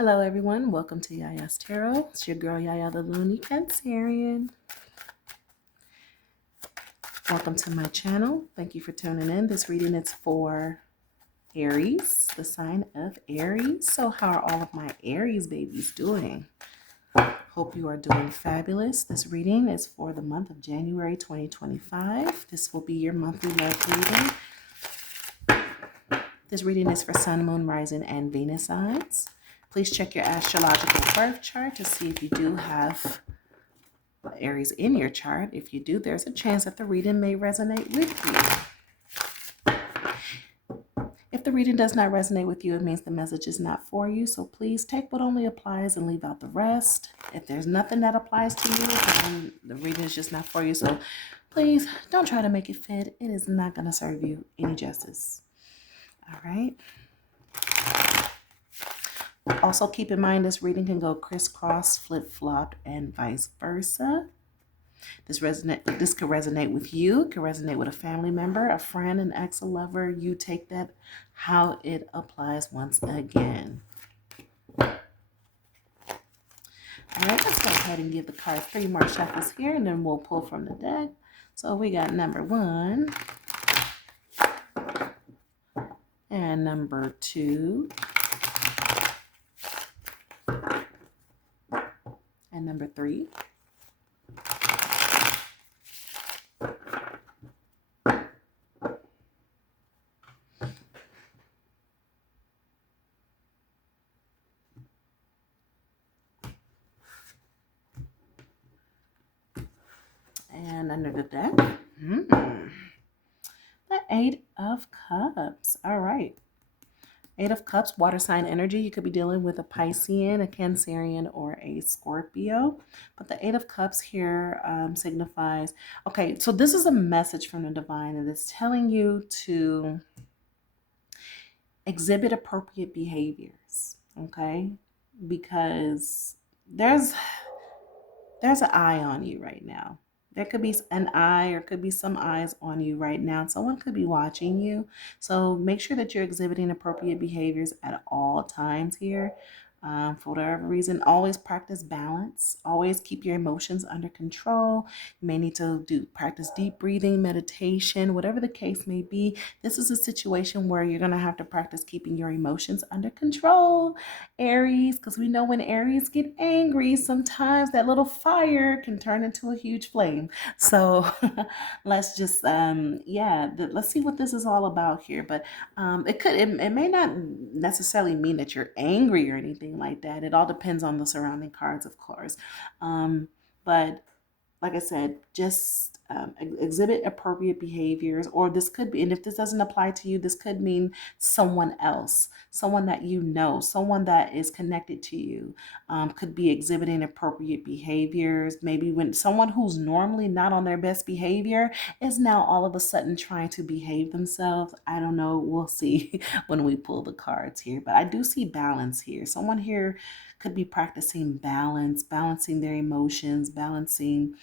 Hello everyone, welcome to YaYa's Tarot. It's your girl YaYa the Looney Cancerian. Welcome to my channel. Thank you for tuning in. This reading is for Aries, the sign of Aries. So how are all of my Aries babies doing? Hope you are doing fabulous. This reading is for the month of January 2025. This will be your monthly love reading. This reading is for Sun, Moon, Rising, and Venus signs. Please check your astrological birth chart to see if you do have Aries in your chart. If you do, there's a chance that the reading may resonate with you. If the reading does not resonate with you, it means the message is not for you. So please take what only applies and leave out the rest. If there's nothing that applies to you, then the reading is just not for you. So please don't try to make it fit. It is not going to serve you any justice. All right. Also, keep in mind this reading can go crisscross, flip-flop, and vice versa. This could resonate with you. It could resonate with a family member, a friend, an ex, a lover. You take that how it applies once again. All right, let's go ahead and give the cards 3 more shuffles here, and then we'll pull from the deck. So we got number 1 and number 2. And number 3. And under the deck, the 8 of Cups. All right. 8 of Cups, water sign energy. You could be dealing with a Piscean, a Cancerian, or a Scorpio. But the 8 of Cups here signifies, okay, so this is a message from the divine, and it's telling you to exhibit appropriate behaviors, okay? Because there's an eye on you right now. There could be an eye or could be some eyes on you right now. Someone could be watching you. So make sure that you're exhibiting appropriate behaviors at all times here. For whatever reason, always practice balance. Always keep your emotions under control. You may need to practice deep breathing, meditation, whatever the case may be. This is a situation where you're going to have to practice keeping your emotions under control, Aries, because we know when Aries get angry, sometimes that little fire can turn into a huge flame. So let's just, let's see what this is all about here. But it may not necessarily mean that you're angry or anything like that. It all depends on the surrounding cards, of course. But like I said, just exhibit appropriate behaviors, or this could be, and if this doesn't apply to you, this could mean someone else, someone that you know, someone that is connected to you, could be exhibiting appropriate behaviors. Maybe when someone who's normally not on their best behavior is now all of a sudden trying to behave themselves. I don't know. We'll see when we pull the cards here, but I do see balance here. Someone here could be practicing balance, balancing their emotions, balancing,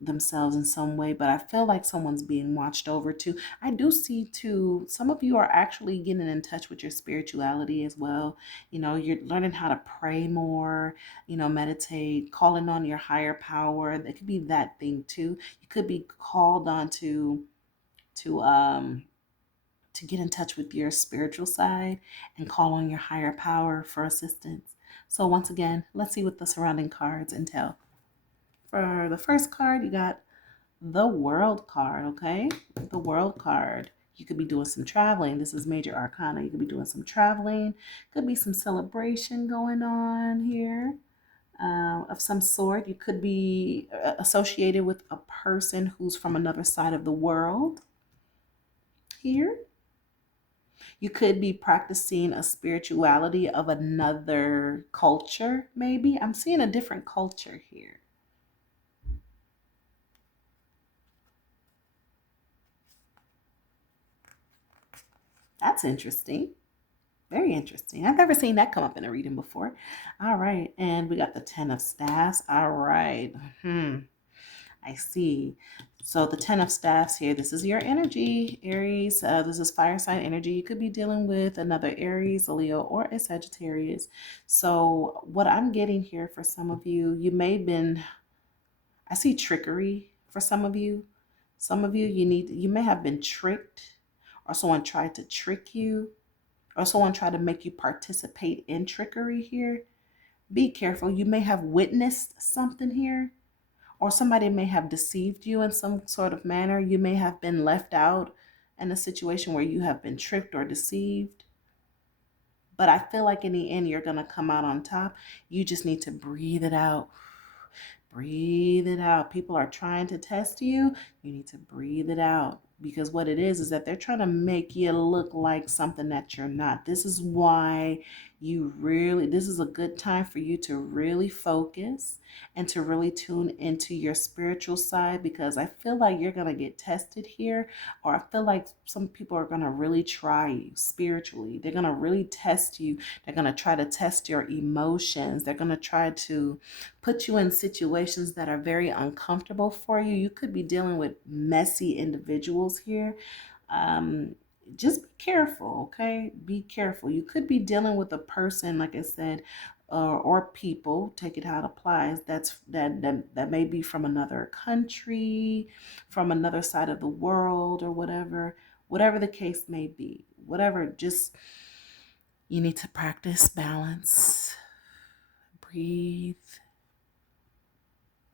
themselves in some way. But I feel like someone's being watched over too. I do see too, some of you are actually getting in touch with your spirituality as well. You're learning how to pray more, meditate, calling on your higher power. It could be that thing too. You could be called on to get in touch with your spiritual side and call on your higher power for assistance. So once again, let's see what the surrounding cards entail. For the first card, you got the World card, okay? The World card. You could be doing some traveling. This is major arcana. You could be doing some traveling. Could be some celebration going on here of some sort. You could be associated with a person who's from another side of the world here. You could be practicing a spirituality of another culture, maybe. I'm seeing a different culture here. That's interesting. Very interesting. I've never seen that come up in a reading before. All right. And we got the 10 of Staffs. All right. I see. So the 10 of staffs here, this is your energy, Aries. This is fire sign energy. You could be dealing with another Aries, a Leo, or a Sagittarius. So what I'm getting here for some of you, you may have been, I see trickery for some of you. Some of you, you may have been tricked, or someone tried to trick you, or someone tried to make you participate in trickery here. Be careful. You may have witnessed something here, or somebody may have deceived you in some sort of manner. You may have been left out in a situation where you have been tricked or deceived. But I feel like in the end, you're going to come out on top. You just need to breathe it out. Breathe it out. People are trying to test you. You need to breathe it out, because what it is that they're trying to make you look like something that you're not. This is why this is a good time for you to really focus and to really tune into your spiritual side, because I feel like you're going to get tested here, or I feel like some people are going to really try you spiritually. They're going to really test you. They're going to try to test your emotions. They're going to try to put you in situations that are very uncomfortable for you. You could be dealing with messy individuals here. Um, just be careful, okay? Be careful. You could be dealing with a person, like I said, or people. Take it how it applies. That may be from another country, from another side of the world, or whatever. Whatever the case may be, whatever. Just you need to practice balance. Breathe.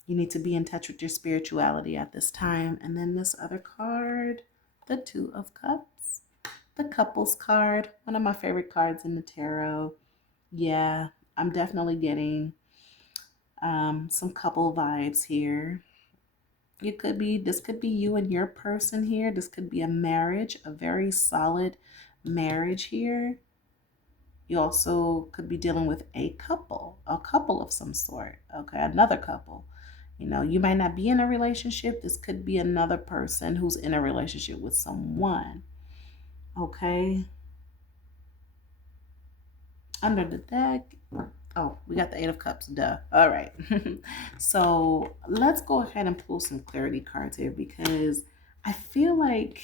You need to be in touch with your spirituality at this time. And then this other card, the Two of Cups, the Couples card, one of my favorite cards in the tarot. Yeah, I'm definitely getting some couple vibes here. This could be you and your person here. This could be a marriage, a very solid marriage here. You also could be dealing with a couple of some sort, okay, another couple. You might not be in a relationship. This could be another person who's in a relationship with someone, okay? Under the deck, oh, we got the Eight of Cups, duh. All right. So let's go ahead and pull some clarity cards here, because I feel like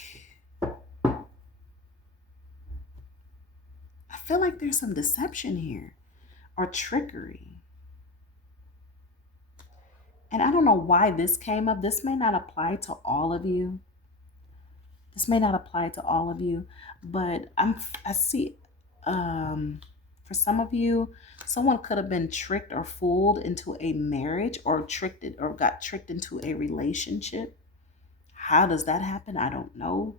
there's some deception here or trickery. And I don't know why this came up. This may not apply to all of you. This may not apply to all of you, but I see for some of you, someone could have been tricked or fooled into a marriage, or got tricked into a relationship. How does that happen? I don't know.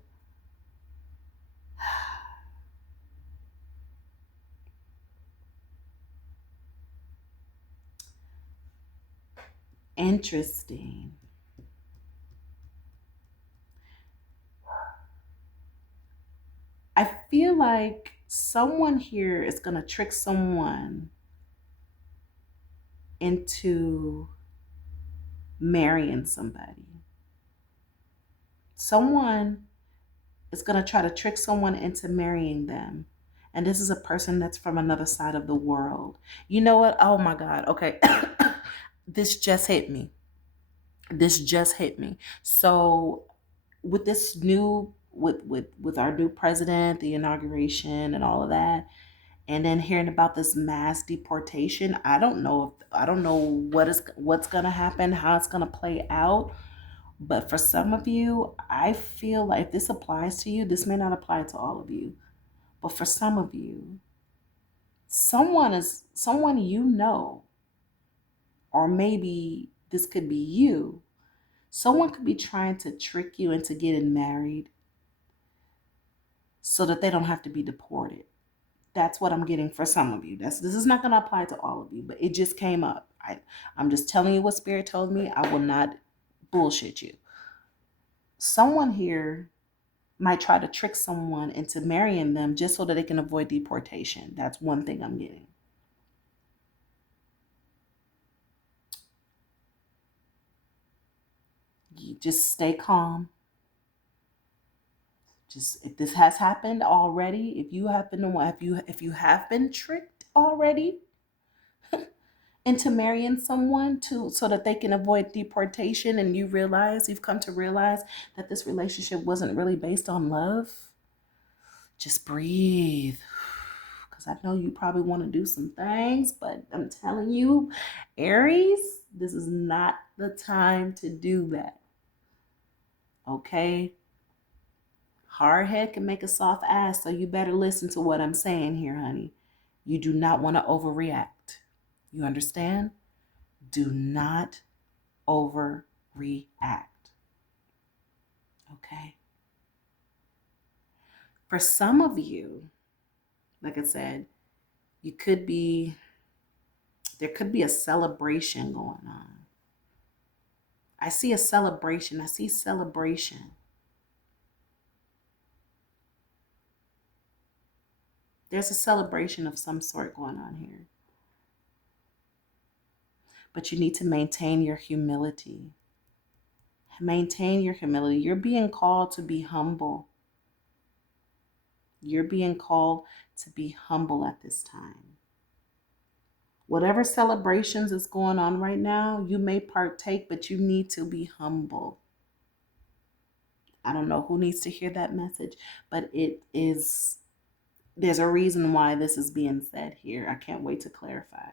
Interesting. I feel like someone here is going to trick someone into marrying somebody. Someone is going to try to trick someone into marrying them. And this is a person that's from another side of the world. You know what? Oh my God. Okay. This just hit me. This just hit me. So with this new with our new president, the inauguration and all of that, and then hearing about this mass deportation, I don't know what's going to happen, how it's going to play out. But for some of you, I feel like if this applies to you, this may not apply to all of you. But for some of you, someone or maybe this could be you. Someone could be trying to trick you into getting married so that they don't have to be deported. That's what I'm getting for some of you. This is not going to apply to all of you, but it just came up. I'm just telling you what Spirit told me. I will not bullshit you. Someone here might try to trick someone into marrying them just so that they can avoid deportation. That's one thing I'm getting. You just stay calm. Just if this has happened already, if you have been tricked already, into marrying someone to so that they can avoid deportation, and you've come to realize that this relationship wasn't really based on love, just breathe. Because I know you probably want to do some things, but I'm telling you, Aries, this is not the time to do that. Okay? Hard head can make a soft ass, so you better listen to what I'm saying here, honey. You do not want to overreact. You understand? Do not overreact. Okay? For some of you, like I said, you could be, there could be a celebration going on. I see a celebration. I see celebration. There's a celebration of some sort going on here. But you need to maintain your humility. Maintain your humility. You're being called to be humble. You're being called to be humble at this time. Whatever celebrations is going on right now, you may partake, but you need to be humble. I don't know who needs to hear that message, but there's a reason why this is being said here. I can't wait to clarify.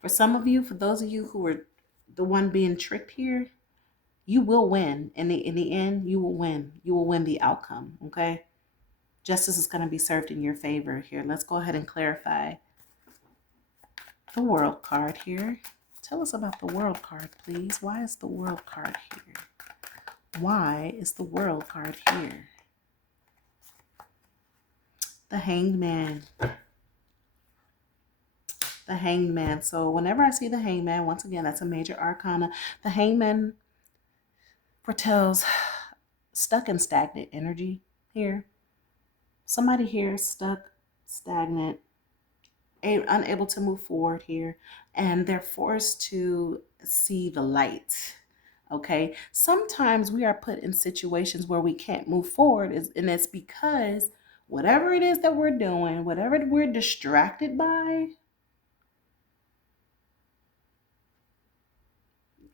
For some of you, for those of you who are the one being tricked here, you will win. In the end, you will win. You will win the outcome, okay? Justice is going to be served in your favor here. Let's go ahead and clarify the world card here. Tell us about the world card, please. Why is the world card here? Why is the world card here? The Hanged Man. The Hanged Man. So whenever I see the Hanged Man, once again, that's a major arcana. The Hanged Man foretells stuck and stagnant energy here. Somebody here is stuck, stagnant, unable to move forward here, and they're forced to see the light. Okay, sometimes we are put in situations where we can't move forward, and it's because whatever it is that we're doing, whatever we're distracted by,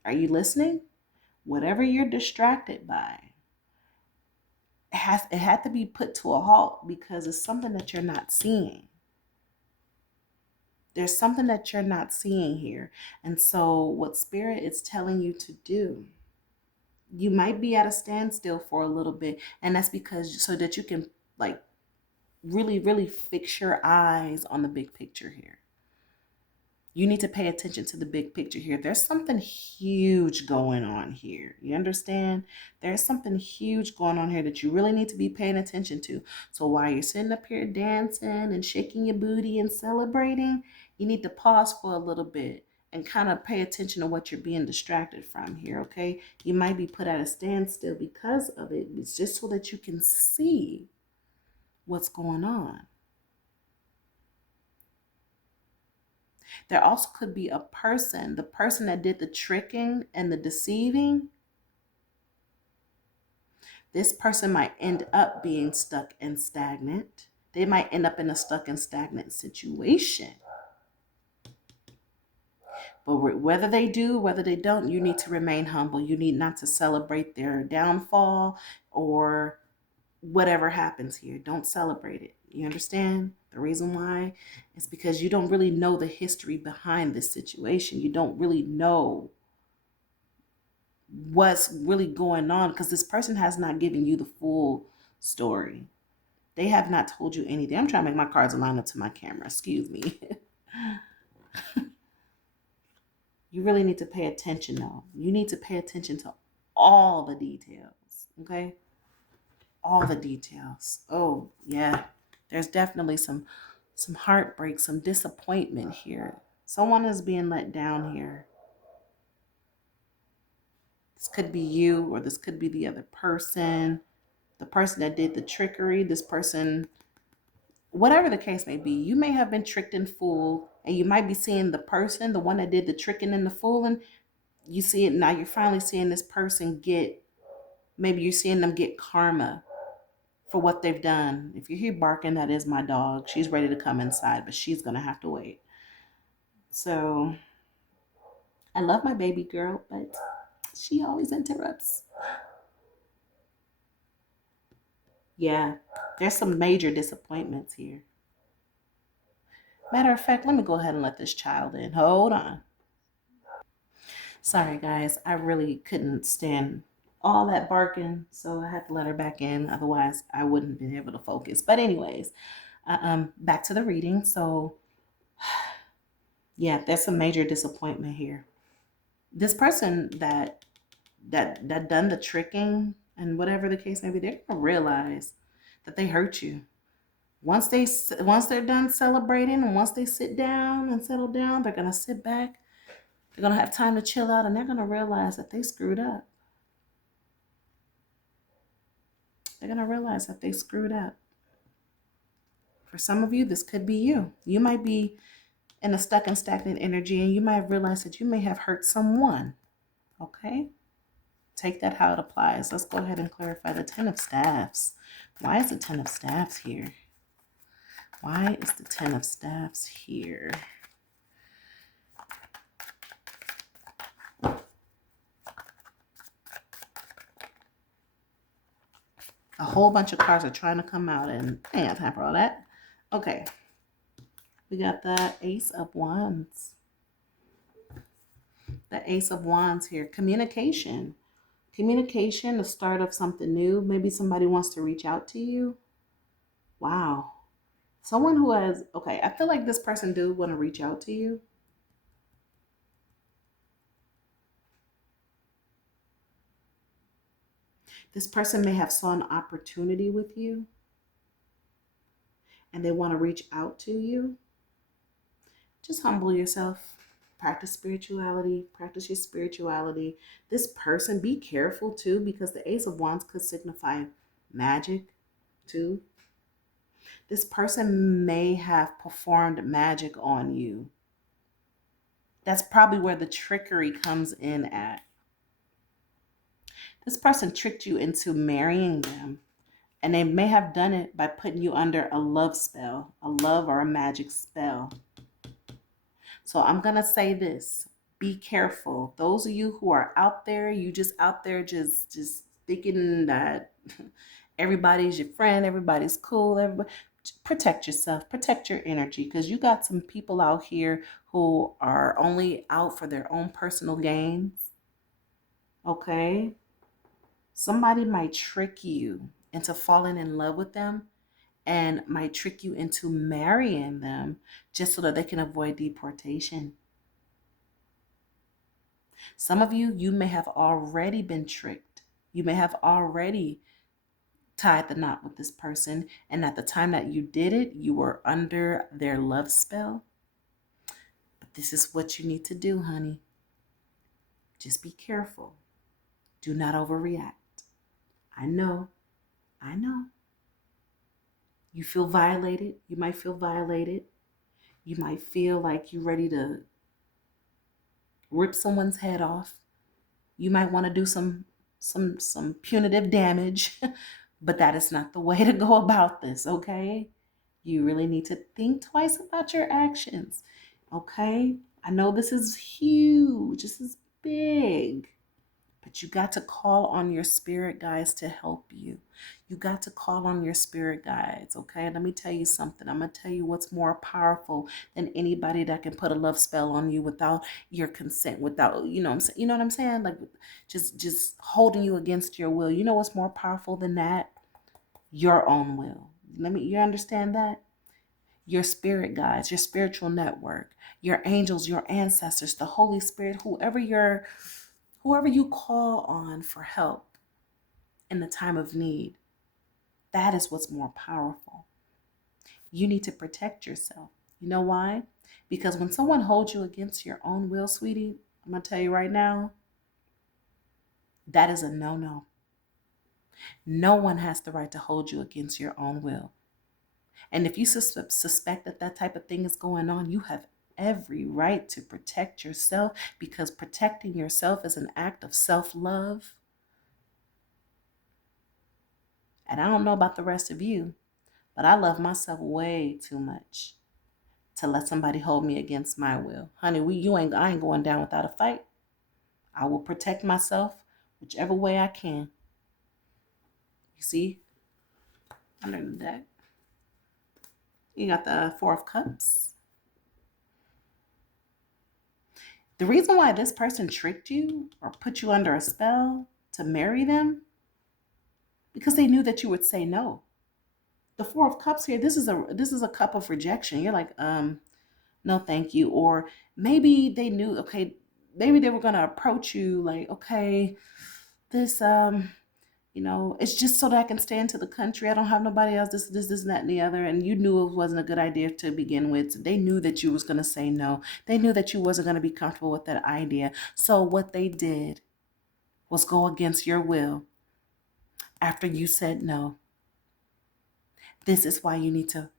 are you listening? Whatever you're distracted by, it had to be put to a halt because it's something that you're not seeing. There's something that you're not seeing here. And so what spirit is telling you to do, you might be at a standstill for a little bit, and that's because so that you can like really fix your eyes on the big picture here. You need to pay attention to the big picture here. There's something huge going on here. You understand? There's something huge going on here that you really need to be paying attention to. So while you're sitting up here dancing and shaking your booty and celebrating, you need to pause for a little bit and kind of pay attention to what you're being distracted from here, okay? You might be put at a standstill because of it. It's just so that you can see what's going on. There also could be a person, the person that did the tricking and the deceiving. This person might end up being stuck and stagnant. They might end up in a stuck and stagnant situation. But whether they do, whether they don't, you need to remain humble. You need not to celebrate their downfall or whatever happens here. Don't celebrate it. You understand? The reason why is because you don't really know the history behind this situation. You don't really know what's really going on because this person has not given you the full story. They have not told you anything. I'm trying to make my cards align up to my camera. Excuse me. You really need to pay attention though. You need to pay attention to all the details. Okay? All the details. Oh, yeah. There's definitely some heartbreak, some disappointment here. Someone is being let down here. This could be you, or this could be the other person. The person that did the trickery, this person, whatever the case may be, you may have been tricked and fooled, and you might be seeing the person, the one that did the tricking and the fooling. You see it now. You're finally seeing this person maybe you're seeing them get karma. for what they've done. If you hear barking, that is my dog. She's ready to come inside, but she's going to have to wait. So I love my baby girl, but she always interrupts. Yeah, there's some major disappointments here. Matter of fact, let me go ahead and let this child in. Hold on. Sorry, guys. I really couldn't stand all that barking, so I had to let her back in. Otherwise, I wouldn't have been able to focus. But anyways, back to the reading. So, yeah, there's some major disappointment here. This person that done the tricking and whatever the case may be, they're gonna realize that they hurt you. Once they're done celebrating and once they sit down and settle down, they're gonna sit back. They're gonna have time to chill out, and they're gonna realize that they screwed up. They're gonna realize that they screwed up. For some of you, this could be you. You might be in a stuck and stagnant energy, and you might have realized that you may have hurt someone. Okay? Take that how it applies. Let's go ahead and clarify the Ten of Staffs. Why is the Ten of Staffs here? Why is the Ten of Staffs here? A whole bunch of cards are trying to come out, and I ain't got time for all that. Okay. We got the Ace of Wands. The Ace of Wands here. Communication. Communication, the start of something new. Maybe somebody wants to reach out to you. Wow. Someone who has, okay, I feel like this person do want to reach out to you. This person may have saw an opportunity with you and they want to reach out to you. Just humble yourself. Practice spirituality. Practice your spirituality. This person, be careful too, because the Ace of Wands could signify magic too. This person may have performed magic on you. That's probably where the trickery comes in at. This person tricked you into marrying them, and they may have done it by putting you under a love spell, a love or a magic spell. So I'm going to say this. Be careful. Those of you who are out there, you just out there just thinking that everybody's your friend, everybody's cool, everybody, protect yourself, protect your energy, because you got some people out here who are only out for their own personal gains. Okay? Somebody might trick you into falling in love with them and might trick you into marrying them just so that they can avoid deportation. Some of you, you may have already been tricked. You may have already tied the knot with this person, and at the time that you did it, you were under their love spell. But this is what you need to do, honey. Just be careful. Do not overreact. I know. You feel violated. You might feel violated. You might feel like you're ready to rip someone's head off. You might want to do some punitive damage, but that is not the way to go about this, okay? You really need to think twice about your actions, okay? I know this is huge. This is big. But you got to call on your spirit guides to help you. You got to call on your spirit guides, okay? Let me tell you something. I'm going to tell you what's more powerful than anybody that can put a love spell on you without your consent, without, you know what I'm saying? Like just holding you against your will. You know what's more powerful than that? Your own will. You understand that? Your spirit guides, your spiritual network, your angels, your ancestors, the Holy Spirit, whoever you call on for help in the time of need, that is what's more powerful. You need to protect yourself. You know why? Because when someone holds you against your own will, sweetie, I'm going to tell you right now, that is a no-no. No one has the right to hold you against your own will. And if you suspect that type of thing is going on, you have every right to protect yourself, because protecting yourself is an act of self-love. And I don't know about the rest of you, but I love myself way too much to let somebody hold me against my will. Honey, I ain't going down without a fight. I will protect myself whichever way I can. You see, under the deck, you got the Four of Cups. The reason why this person tricked you or put you under a spell to marry them, because they knew that you would say no. The Four of Cups here, this is a cup of rejection. You're like, no, thank you. Or maybe they knew, okay, maybe they were gonna approach you like, okay, this it's just so that I can stay into the country. I don't have nobody else, this, and that, and the other. And you knew it wasn't a good idea to begin with. So they knew that you was gonna say no. They knew that you wasn't gonna be comfortable with that idea. So what they did was go against your will after you said no. This is why you need to.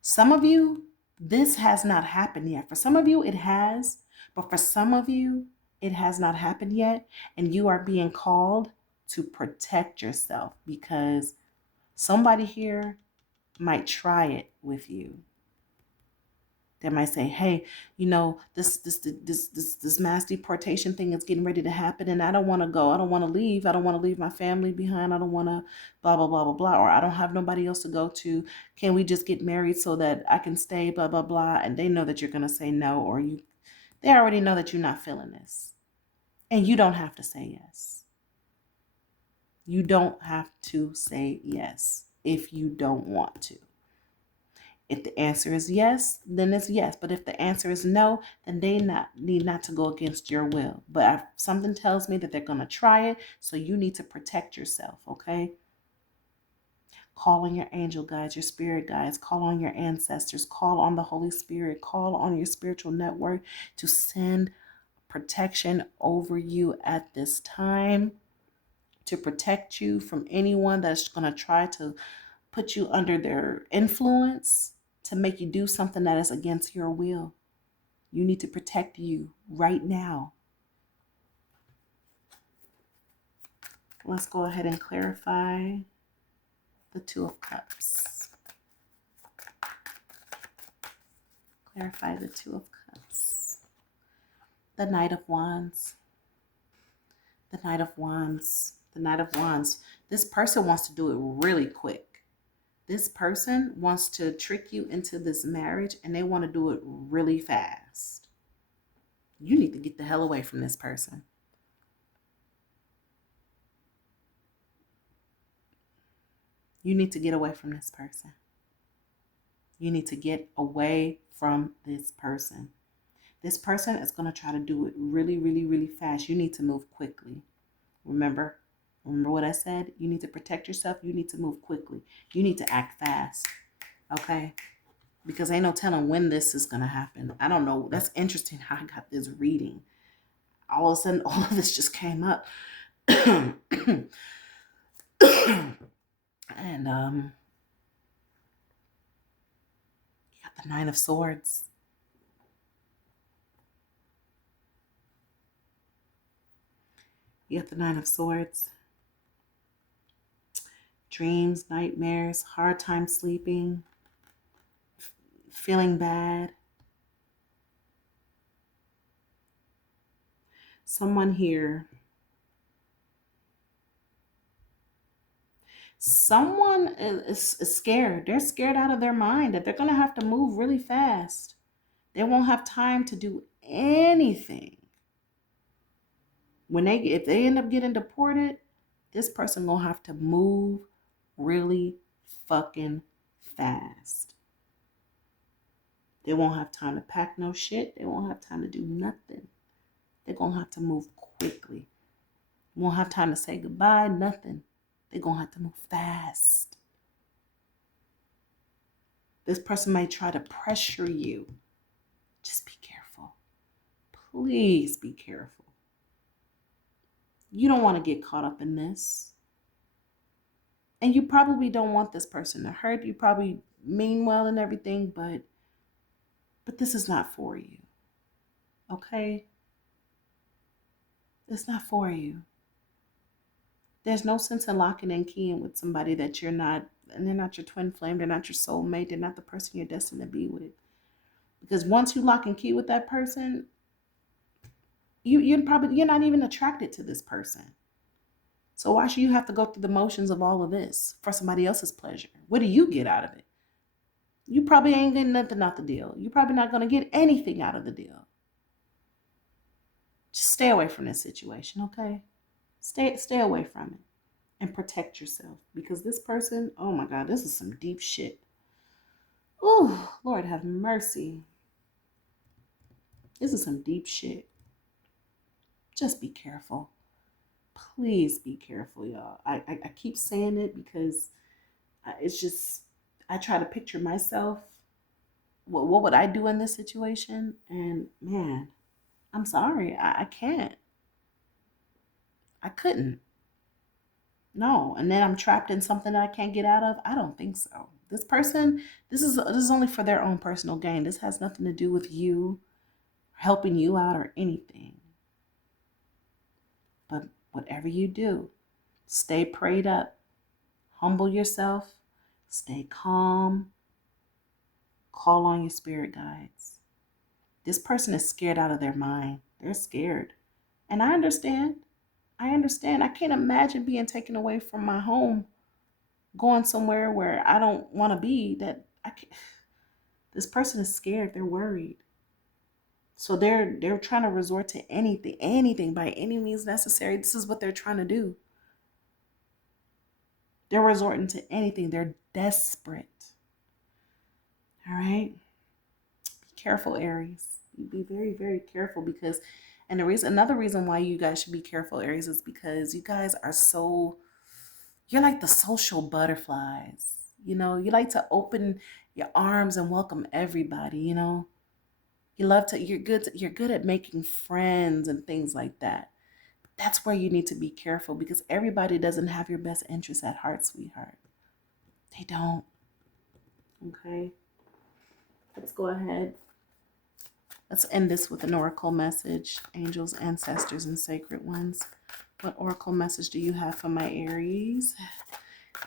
Some of you, this has not happened yet. For some of you, it has. But for some of you, it has not happened yet. And you are being called to protect yourself because somebody here might try it with you. They might say, "Hey, this mass deportation thing is getting ready to happen, and I don't want to go. I don't want to leave. I don't want to leave my family behind. I don't want to blah blah blah blah blah. Or I don't have nobody else to go to. Can we just get married so that I can stay? Blah blah blah." And they know that you're gonna say no, or they already know that you're not feeling this, and you don't have to say yes. You don't have to say yes if you don't want to. If the answer is yes, then it's yes. But if the answer is no, then they need not to go against your will. But if something tells me that they're going to try it, so you need to protect yourself, okay? Call on your angel guides, your spirit guides, call on your ancestors, call on the Holy Spirit, call on your spiritual network to send protection over you at this time, to protect you from anyone that's going to try to put you under their influence to make you do something that is against your will. You need to protect you right now. Let's go ahead and clarify the Two of Cups. Clarify the Two of Cups. The Knight of Wands. The Knight of Wands. The Knight of Wands. This person wants to do it really quick. This person wants to trick you into this marriage and they want to do it really fast. You need to get the hell away from this person. You need to get away from this person. You need to get away from this person. This person is going to try to do it really, really, really fast. You need to move quickly. Remember what I said? You need to protect yourself. You need to move quickly. You need to act fast. Okay? Because ain't no telling when this is going to happen. I don't know. That's interesting how I got this reading. All of a sudden, all of this just came up. And you got the Nine of Swords. You got the Nine of Swords. Dreams, nightmares, hard time sleeping, feeling bad. Someone here. Someone is scared. They're scared out of their mind that they're going to have to move really fast. They won't have time to do anything. If they end up getting deported, this person gonna have to move really fucking fast. They won't have time to pack no shit. They won't have time to do nothing. They're gonna have to move quickly. Won't have time to say goodbye, nothing. They're gonna have to move fast. This person may try to pressure you. Just be careful. Please be careful. You don't want to get caught up in this. And you probably don't want this person to hurt. You probably mean well and everything, but this is not for you. Okay? It's not for you. There's no sense in locking and keying with somebody that you're not, and they're not your twin flame, they're not your soulmate, they're not the person you're destined to be with. Because once you lock and key with that person, you're not even attracted to this person. So why should you have to go through the motions of all of this for somebody else's pleasure? What do you get out of it? You probably ain't getting nothing out the deal. You're probably not going to get anything out of the deal. Just stay away from this situation, okay? Stay away from it and protect yourself, because this person, oh my God, this is some deep shit. Oh, Lord have mercy. This is some deep shit. Just be careful. Please be careful, y'all. I keep saying it because it's just, I try to picture myself. What would I do in this situation? And man, I'm sorry. I can't. I couldn't. No. And then I'm trapped in something that I can't get out of. I don't think so. This person, this is only for their own personal gain. This has nothing to do with you, helping you out or anything. But whatever you do, stay prayed up, humble yourself, stay calm, call on your spirit guides. This person is scared out of their mind. They're scared. And I understand. I understand. I can't imagine being taken away from my home, going somewhere where I don't want to be. That I can't. This person is scared. They're worried. So they're trying to resort to anything by any means necessary. This is what they're trying to do. They're resorting to anything. They're desperate. All right? Be careful, Aries. Be very, very careful, because, and another reason why you guys should be careful, Aries, is because you guys are so, you're like the social butterflies. You like to open your arms and welcome everybody. You're good at making friends and things like that. That's where you need to be careful, because everybody doesn't have your best interests at heart, sweetheart. They don't. Okay. Let's go ahead. Let's end this with an oracle message. Angels, ancestors, and sacred ones. What oracle message do you have for my Aries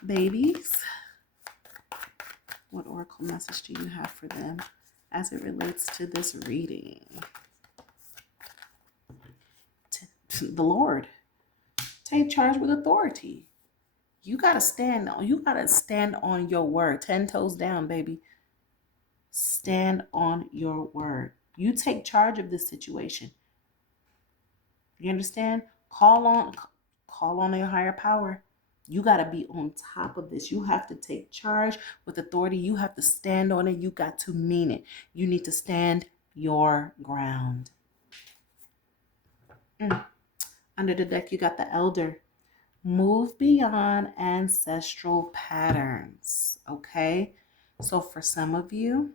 babies? What oracle message do you have for them as it relates to this reading? The Lord. Take charge with authority. You gotta stand on your word. 10 toes down, baby. Stand on your word. You take charge of this situation. You understand? Call on your higher power. You got to be on top of this. You have to take charge with authority. You have to stand on it. You got to mean it. You need to stand your ground. Under the deck, you got the Elder. Move beyond ancestral patterns. Okay? So for some of you,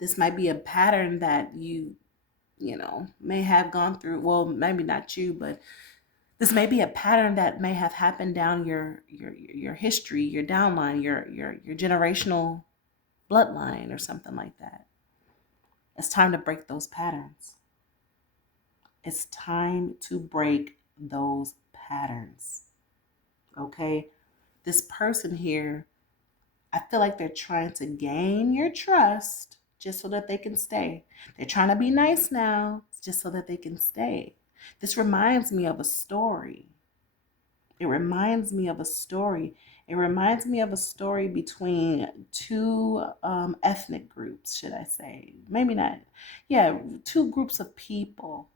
this might be a pattern that you may have gone through. Well, maybe not you, but this may be a pattern that may have happened down your history, your downline, your generational bloodline, or something like that. It's time to break those patterns. It's time to break those patterns. Okay? This person here, I feel like they're trying to gain your trust just so that they can stay. They're trying to be nice now just so that they can stay. This reminds me of a story. It reminds me of a story. It reminds me of a story between two ethnic groups, should I say? Maybe not. Yeah, two groups of people.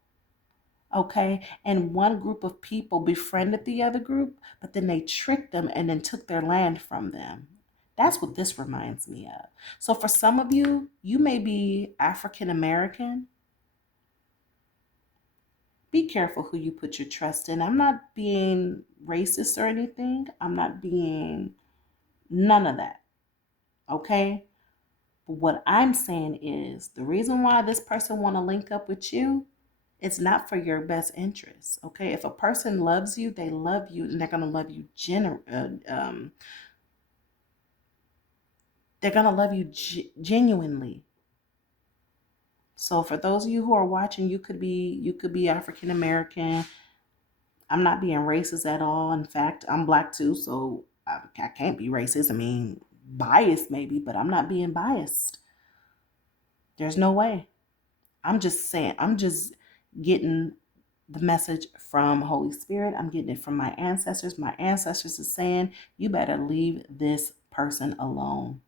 Okay. And one group of people befriended the other group, but then they tricked them and then took their land from them. That's what this reminds me of. So for some of you, you may be African American. Be careful who you put your trust in. I'm not being racist or anything. I'm not being none of that. Okay? But what I'm saying is the reason why this person want to link up with you, it's not for your best interest. Okay? If a person loves you, they love you, and they're going to love you genuinely. So for those of you who are watching, you could be African American. I'm not being racist at all. In fact, I'm black too, so I can't be racist. I mean, biased maybe, but I'm not being biased. There's no way. I'm just saying, I'm just getting the message from Holy Spirit. I'm getting it from my ancestors. My ancestors are saying, you better leave this person alone.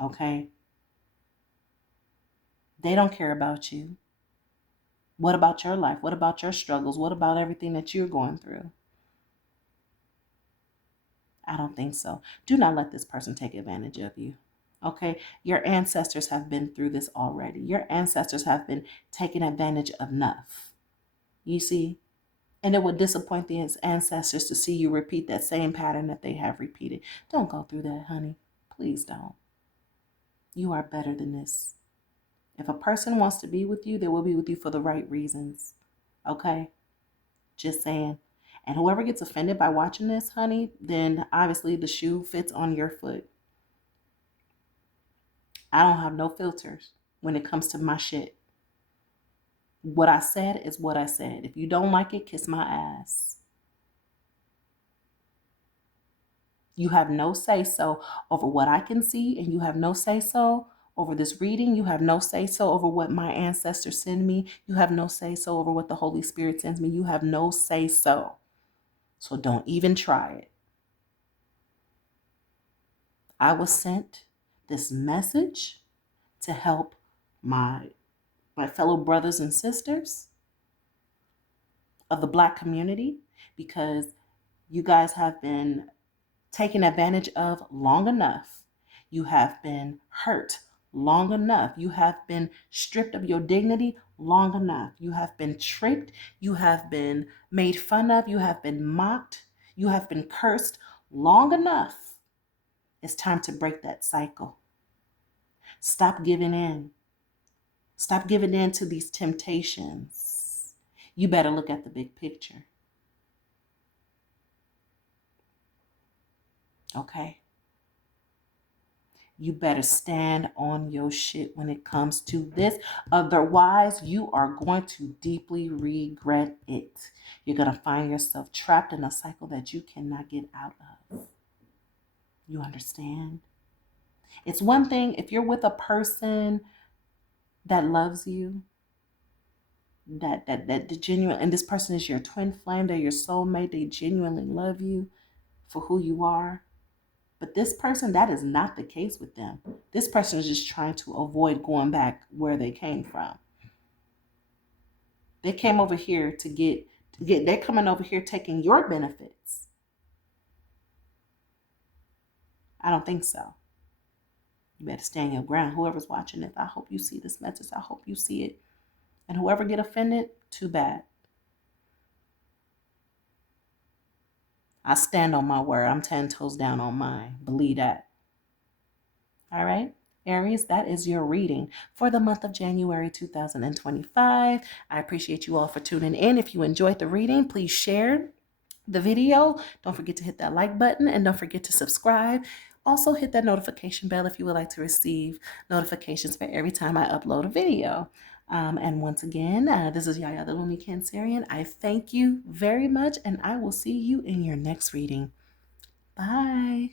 Okay? They don't care about you. What about your life? What about your struggles? What about everything that you're going through? I don't think so. Do not let this person take advantage of you. Okay? Your ancestors have been through this already. Your ancestors have been taken advantage of enough. You see? And it would disappoint the ancestors to see you repeat that same pattern that they have repeated. Don't go through that, honey. Please don't. You are better than this. If a person wants to be with you, they will be with you for the right reasons. Okay? Just saying. And whoever gets offended by watching this, honey, then obviously the shoe fits on your foot. I don't have no filters when it comes to my shit. What I said is what I said. If you don't like it, kiss my ass. You have no say so over what I can see, and you have no say so over this reading. You have no say so over what my ancestors send me. You have no say so over what the Holy Spirit sends me. You have no say so. So don't even try it. I was sent this message to help my fellow brothers and sisters of the Black community, because you guys have been taken advantage of long enough. You have been hurt long enough. You have been stripped of your dignity long enough. You have been tricked. You have been made fun of. You have been mocked. You have been cursed long enough. It's time to break that cycle. Stop giving in. Stop giving in to these temptations. You better look at the big picture. Okay? You better stand on your shit when it comes to this. Otherwise, you are going to deeply regret it. You're going to find yourself trapped in a cycle that you cannot get out of. You understand? It's one thing if you're with a person that loves you, that the genuine, and this person is your twin flame, they're your soulmate, they genuinely love you for who you are. But this person, that is not the case with them. This person is just trying to avoid going back where they came from. They came over here they're coming over here taking your benefits. I don't think so. You better stand your ground. Whoever's watching this, I hope you see this message. I hope you see it. And whoever get offended, too bad. I stand on my word. I'm 10 toes down on mine. Believe that. All right. Aries, that is your reading for the month of January 2025. I appreciate you all for tuning in. If you enjoyed the reading, please share the video. Don't forget to hit that like button and don't forget to subscribe. Also hit that notification bell if you would like to receive notifications for every time I upload a video. And once again, this is Yaya the Lonely Cancerian. I thank you very much, and I will see you in your next reading. Bye.